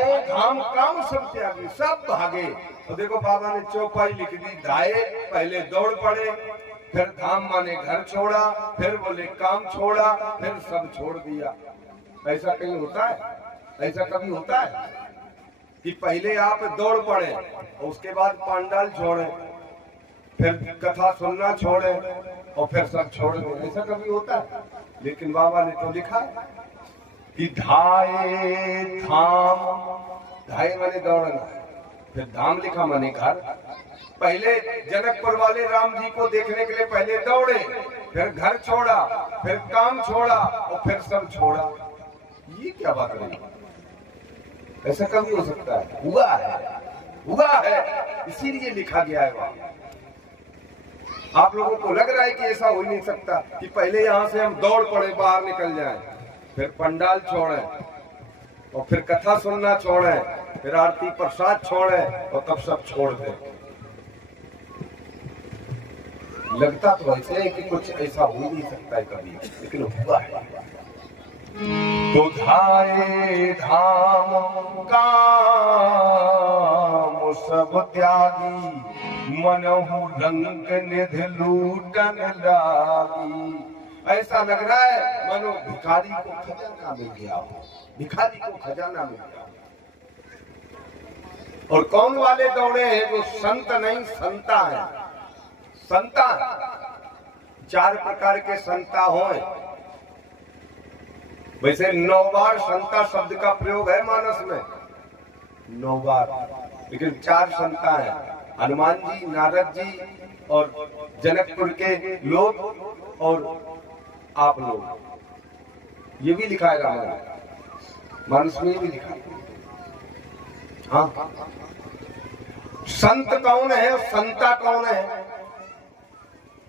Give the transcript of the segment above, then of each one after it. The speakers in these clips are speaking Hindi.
धाये धाम काम सब त्यागी, सब भागे। तो देखो बाबा ने चौपाई लिख दी, धाये पहले दौड़ पड़े, फिर धाम माने घर छोड़ा, फिर बोले काम छोड़ा, फिर सब छोड़ दिया। ऐसा कहीं होता है? ऐसा कभी होता है कि पहले आप दौड़ पड़े और उसके बाद पांडाल छोड़े, फिर कथा सुनना छोड़े और फिर सब छोड़ दें? ऐसा कभी होता है? लेकिन बाबा ने तो लिखा कि धाये धाम, धाये माने दौड़ना, फिर धाम लिखा माने घर। पहले जनकपुर वाले राम जी को देखने के लिए पहले दौड़े, फिर घर छोड़ा, फिर काम छोड़ा और फिर सब छोड़ा। ये क्या बात रही? ऐसा कभी हो सकता है? हुआ है, हुआ है, इसीलिए लिखा गया है वहां। आप लोगों को लग रहा है कि ऐसा हो ही नहीं सकता कि पहले यहां से हम दौड़ पड़े बाहर निकल जाएं, फिर पंडाल छोड़ें और फिर कथा सुनना छोड़ें, फिर आरती प्रसाद छोड़ें और तब सब छोड़ दें। लगता तो ऐसे है कि कुछ ऐसा हो नहीं सकता है कभी, लेकिन हुआ है। तो धाये धाम काम सब त्यागी, मनहु लंक निधि लूटन लागी। ऐसा लग रहा है मनो भिखारी को खजाना मिल गया हो, भिखारी को खजाना मिल गया। और कौन वाले दौड़े हैं? वो संत नहीं संता है। संता 4 प्रकार के संता हों। वैसे 9 बार संता शब्द का प्रयोग है मानस में, 9 बार, लेकिन 4 संता है, हनुमान जी, नारद जी और जनकपुर के लोग और आप लोग। ये भी लिखा है रामायण मानस में, भी लिखा है। हाँ, संत कौन है और संता कौन है?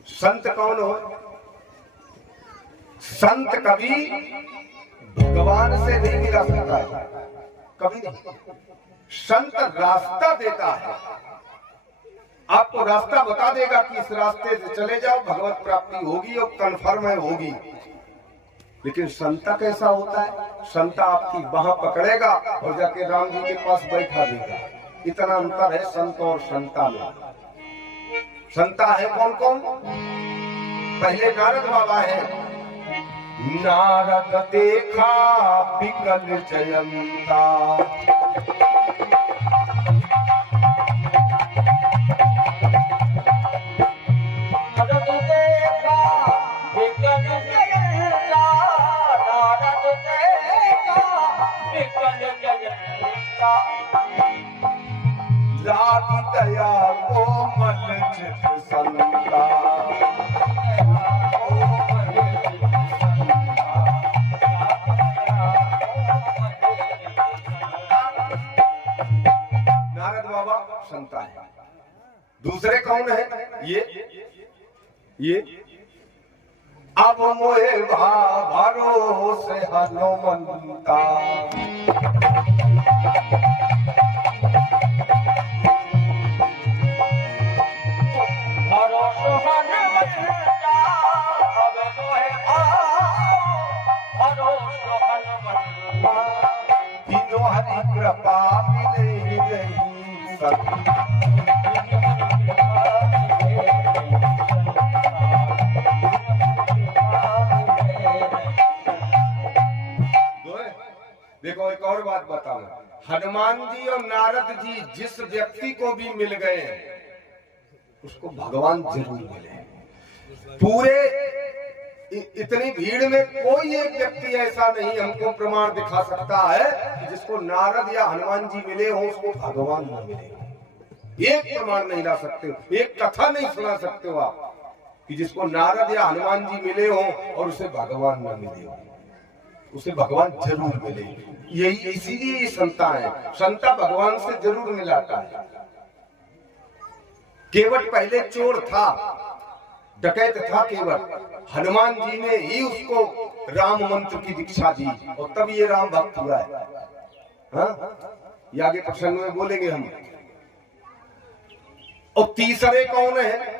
संत कौन हो? संत कभी भगवान से नहीं मिला सकता है, कभी नहीं। संत रास्ता देता है, आपको रास्ता बता देगा कि इस रास्ते से चले जाओ, भगवत प्राप्ति होगी और कन्फर्म है होगी। लेकिन संता कैसा होता है? संता आपकी बाह पकड़ेगा और जाके राम जी के पास बैठा देगा। इतना अंतर है संत और संता में। संता है कौन कौन? पहले नारद बाबा है। नारद देखा विकल जयंता, नारद देखा विकल जयंता, नारद देखा विकल जयंता, लागी दया कोमल चित संता। नारद बाबा संता है। दूसरे कौन है? ये अब मोहे भरोसे हनुमंता, हरि कृपा मिले नहीं सकती। देखो एक और बात बताऊं, हनुमान जी और नारद जी जिस व्यक्ति को भी मिल गए उसको भगवान जरूर मिले। पूरे इतनी भीड़ में कोई एक व्यक्ति ऐसा नहीं हमको प्रमाण दिखा सकता है कि जिसको नारद या हनुमान जी मिले हो उसको भगवान न मिले। एक प्रमाण नहीं ला सकते हो, एक कथा नहीं सुना सकते हो आप कि जिसको नारद या हनुमान जी मिले हो और उसे भगवान न मिले हो। उसे भगवान जरूर मिले। यही इसीलिए ये संता है। संता भगवान से जरूर मिलाता है। केवट पहले चोर था, डकैत था केवट। हनुमान जी ने ही उसको राम मंत्र की दीक्षा दी और तब ये राम भक्त हुआ है। हाँ? ये आगे प्रसंग में बोलेंगे हम। और तीसरे कौन है?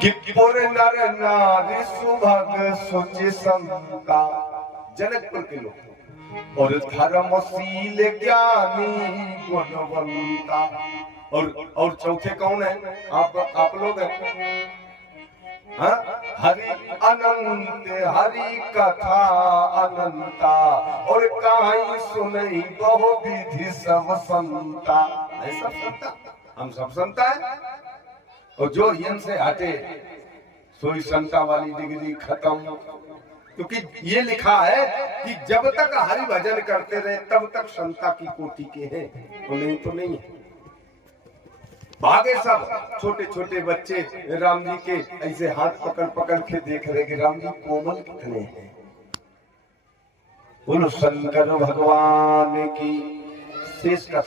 कि पुर नर नारी सुभग सुचि संता, जनकपुर के लोग। और धर्मशील ज्ञानी गुणवंता। और चौथे कौन है? आप लोग हैं। हाँ? हरि अनंत हरि कथा अनंता, और कहीं सुनई बहु विधि सब संता। सब संता, हम सब संता है। और जो इनसे हटे सोई संता वाली डिग्री खत्म। क्योंकि ये लिखा है कि जब तक हरि भजन करते रहे तब तक संता की कोटि के हैं, तो नहीं तो नहीं है। भागे सब छोटे छोटे बच्चे राम जी के ऐसे हाथ पकड़ पकड़ के देख रहे कि राम जी कोमल कितने हैं। बोलो शंकर भगवान की। शेष का